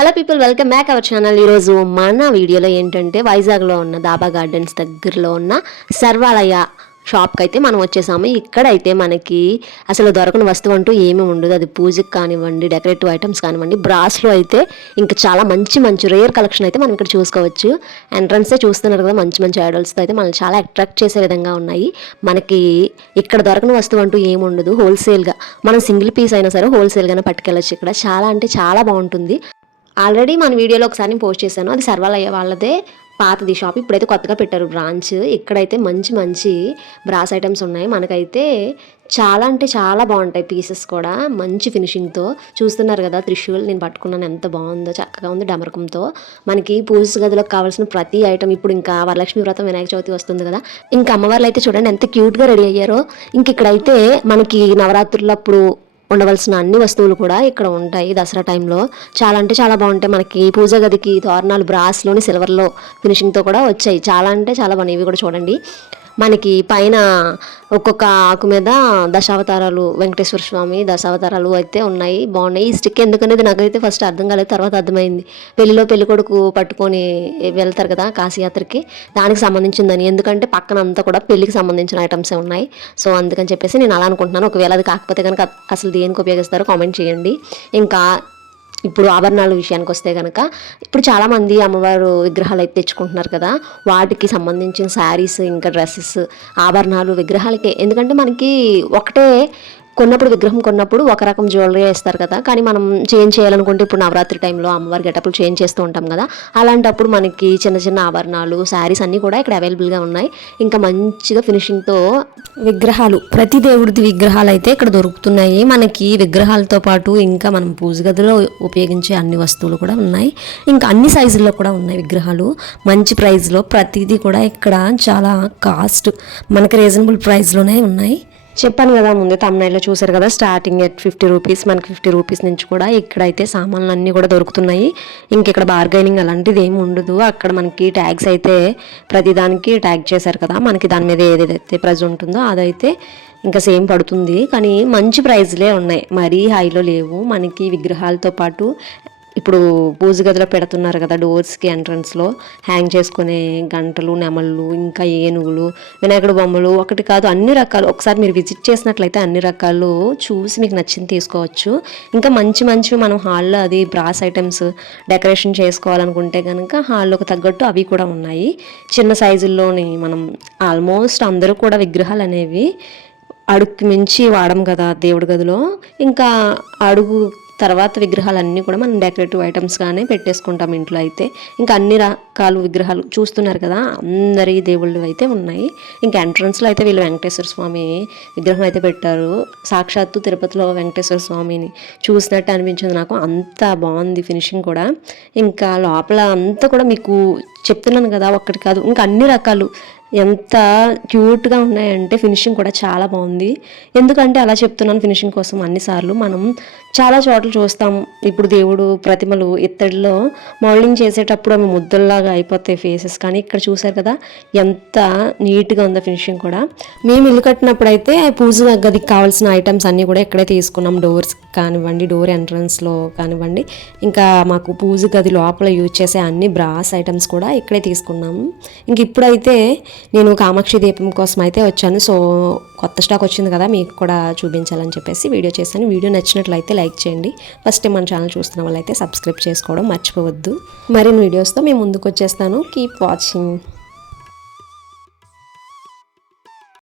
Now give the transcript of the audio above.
Hello people welcome back our channel ఈరోజు మన వీడియోలో ఏంటంటే వైజాగ్లో ఉన్న దాబా గార్డెన్స్ దగ్గరలో ఉన్న సర్వాలయ షాప్కి అయితే మనం వచ్చేసాము. ఇక్కడైతే మనకి అసలు దొరకని వస్తువు అంటూ ఏమీ ఉండదు. అది పూజకి కానివ్వండి డెకరేటివ్ ఐటమ్స్ కానివ్వండి బ్రాస్లో అయితే ఇంకా చాలా మంచి మంచి రేర్ కలెక్షన్ అయితే మనం ఇక్కడ చూసుకోవచ్చు. ఎంట్రన్సే చూస్తున్నారు కదా మంచి మంచి ఐడల్స్తో అయితే మనల్ని చాలా అట్రాక్ట్ చేసే విధంగా ఉన్నాయి. మనకి ఇక్కడ దొరకని వస్తువు అంటూ ఏమి ఉండదు. హోల్సేల్గా మనం సింగిల్ పీస్ అయినా సరే హోల్సేల్గానే పట్టుకెళ్ళచ్చు. ఇక్కడ చాలా అంటే చాలా బాగుంటుంది. ఆల్రెడీ మన వీడియోలో ఒకసారి పోస్ట్ చేశాను. అది సర్వాలయ్య వాళ్ళదే పాతది షాప్ ఇప్పుడైతే కొత్తగా పెట్టారు బ్రాంచ్. ఇక్కడైతే మంచి మంచి బ్రాస్ ఐటమ్స్ ఉన్నాయి. మనకైతే చాలా అంటే చాలా బాగుంటాయి పీసెస్ కూడా. మంచి ఫినిషింగ్తో చూస్తున్నారు కదా త్రిశూల్ నేను పట్టుకున్నాను. ఎంత బాగుందో చక్కగా ఉంది డమరకంతో. మనకి పూజ గదిలోకి కావాల్సిన ప్రతి ఐటమ్ ఇప్పుడు ఇంకా వరలక్ష్మి వ్రతం వినాయక చవితి వస్తుంది కదా. ఇంకా అమ్మవార్లు అయితే చూడండి ఎంత క్యూట్గా రెడీ అయ్యారో. ఇంక ఇక్కడైతే మనకి నవరాత్రులప్పుడు ఉండవలసిన అన్ని వస్తువులు కూడా ఇక్కడ ఉంటాయి దసరా టైంలో. చాలా అంటే చాలా బాగుంటాయి. మనకి పూజ గదికి తోరణాలు బ్రాస్లోని సిల్వర్లో ఫినిషింగ్తో కూడా వచ్చాయి. చాలా అంటే చాలా బాగున్నాయి. ఇవి కూడా చూడండి. మనకి పైన ఒక్కొక్క ఆకు మీద దశావతారాలు వెంకటేశ్వర స్వామి దశావతారాలు అయితే ఉన్నాయి బాగున్నాయి. ఈ స్టిక్ ఎందుకనేది నాకైతే ఫస్ట్ అర్థం కాలేదు తర్వాత అర్థమైంది. పెళ్ళిలో పెళ్ళి కొడుకు పట్టుకొని వెళ్తారు కదా కాశీయాత్రకి దానికి సంబంధించిందని. ఎందుకంటే పక్కన అంతా కూడా పెళ్ళికి సంబంధించిన ఐటమ్సే ఉన్నాయి. సో అందుకని చెప్పేసి నేను అలా అనుకుంటున్నాను. ఒకవేళ అది కాకపోతే కనుక అసలు దేనికి ఉపయోగిస్తారో కామెంట్ చేయండి. ఇంకా ఇప్పుడు ఆభరణాల విషయానికి వస్తే కనుక ఇప్పుడు చాలామంది అమ్మవారు విగ్రహాలు అయితే తెచ్చుకుంటున్నారు కదా. వాటికి సంబంధించిన శారీస్ ఇంకా డ్రెస్సెస్ ఆభరణాలు విగ్రహాలకే. ఎందుకంటే మనకి ఒకటే కొన్నప్పుడు విగ్రహం కొన్నప్పుడు ఒక రకం జ్యువెలరీ వేస్తారు కదా. కానీ మనం చేంజ్ చేయాలనుకుంటే ఇప్పుడు నవరాత్రి టైంలో అమ్మవారి గెటప్పులు చేంజ్ చేస్తూ ఉంటాం కదా. అలాంటప్పుడు మనకి చిన్న చిన్న ఆభరణాలు శారీస్ అన్నీ కూడా ఇక్కడ అవైలబుల్గా ఉన్నాయి. ఇంకా మంచిగా ఫినిషింగ్తో విగ్రహాలు ప్రతి దేవుడిది విగ్రహాలు అయితే ఇక్కడ దొరుకుతున్నాయి. మనకి విగ్రహాలతో పాటు ఇంకా మనం పూజ గదిలో ఉపయోగించే అన్ని వస్తువులు కూడా ఉన్నాయి. ఇంకా అన్ని సైజుల్లో కూడా ఉన్నాయి విగ్రహాలు. మంచి ప్రైస్లో ప్రతిదీ కూడా ఇక్కడ చాలా కాస్ట్ మనకి రీజనబుల్ ప్రైస్లోనే ఉన్నాయి. చెప్పాను కదా ముందే తమ్నైలో చూసారు కదా స్టార్టింగ్ ఎట్ ఫిఫ్టీ రూపీస్ మనకి ఫిఫ్టీ రూపీస్ నుంచి కూడా ఇక్కడైతే సామాన్లు అన్నీ కూడా దొరుకుతున్నాయి. ఇంకెక్కడ బార్గైనింగ్ అలాంటిది ఏమి ఉండదు. అక్కడ మనకి ట్యాగ్స్ అయితే ప్రతిదానికి ట్యాగ్ చేశారు కదా మనకి దాని మీద ఏదైతే ప్రైజ్ ఉంటుందో అదైతే ఇంకా సేమ్ పడుతుంది. కానీ మంచి ప్రైజ్లే ఉన్నాయి. మరీ హైలో లేవు. మనకి విగ్రహాలతో పాటు ఇప్పుడు పూజ గదిలో పెడుతున్నారు కదా డోర్స్కి ఎంట్రన్స్లో హ్యాంగ్ చేసుకునే గంటలు నెమళ్ళు ఇంకా ఏనుగులు వినాయకుడు బొమ్మలు ఒకటి కాదు అన్ని రకాలు. ఒకసారి మీరు విజిట్ చేసినట్లయితే అన్ని రకాలు చూసి మీకు నచ్చింది తీసుకోవచ్చు. ఇంకా మంచి మంచివి మనం హాల్లో అది బ్రాస్ ఐటమ్స్ డెకరేషన్ చేసుకోవాలనుకుంటే కనుక హాల్లోకి తగ్గట్టు అవి కూడా ఉన్నాయి. చిన్న సైజుల్లోని మనం ఆల్మోస్ట్ అందరూ కూడా విగ్రహాలు అనేవి అడుగుకి మించి వాడం కదా దేవుడి గదిలో. ఇంకా అడుగు తర్వాత విగ్రహాలన్నీ కూడా మనం డెకరేటివ్ ఐటమ్స్గానే పెట్టేసుకుంటాం ఇంట్లో అయితే. ఇంకా అన్ని రకాల విగ్రహాలు చూస్తున్నారు కదా అందరి దేవుళ్ళు అయితే ఉన్నాయి. ఇంకా ఎంట్రన్స్లో అయితే వీళ్ళు వెంకటేశ్వర స్వామి విగ్రహం అయితే పెట్టారు. సాక్షాత్తు తిరుపతిలో వెంకటేశ్వర స్వామిని చూసినట్టు అనిపించింది నాకు. అంత బాగుంది ఫినిషింగ్ కూడా. ఇంకా లోపల అంతా కూడా మీకు చెప్తున్నాను కదా ఒక్కటి కాదు. ఇంకా అన్ని రకాలు. ఎంత క్యూట్గా ఉన్నాయంటే ఫినిషింగ్ కూడా చాలా బాగుంది. ఎందుకంటే అలా చెప్తున్నాను ఫినిషింగ్ కోసం అన్నిసార్లు. మనం చాలా చోట్ల చూస్తాం. ఇప్పుడు దేవుడు ప్రతిమలు ఇత్తడిలో మౌల్డింగ్ చేసేటప్పుడు అవి ముద్దల్లాగా అయిపోతాయి ఫేసెస్ కానీ ఇక్కడ చూసారు కదా ఎంత నీట్గా ఉందో ఫినిషింగ్ కూడా. మేము ఇల్లు కట్టినప్పుడు అయితే పూజ గదికి కావాల్సిన ఐటమ్స్ అన్నీ కూడా ఇక్కడే తీసుకున్నాం. డోర్స్ కానివ్వండి డోర్ ఎంట్రన్స్లో కానివ్వండి. ఇంకా మాకు పూజ గది లోపల యూజ్ చేసే అన్ని బ్రాస్ ఐటమ్స్ కూడా ఇక్కడే తీసుకున్నాము ఇంక ఇప్పుడైతే నేను కామాక్షి దీపం కోసం అయితే వచ్చాను. సో కొత్త స్టాక్ వచ్చింది కదా మీకు కూడా చూపించాలని చెప్పేసి వీడియో చేశాను. వీడియో నచ్చినట్లయితే లైక్ చేయండి. ఫస్ట్ టైం మన ఛానల్ చూస్తున్న వాళ్ళైతే సబ్స్క్రైబ్ చేసుకోవడం మర్చిపోవద్దు. మరిన్ని వీడియోస్తో మేము ముందుకు వచ్చేస్తాను. Keep watching.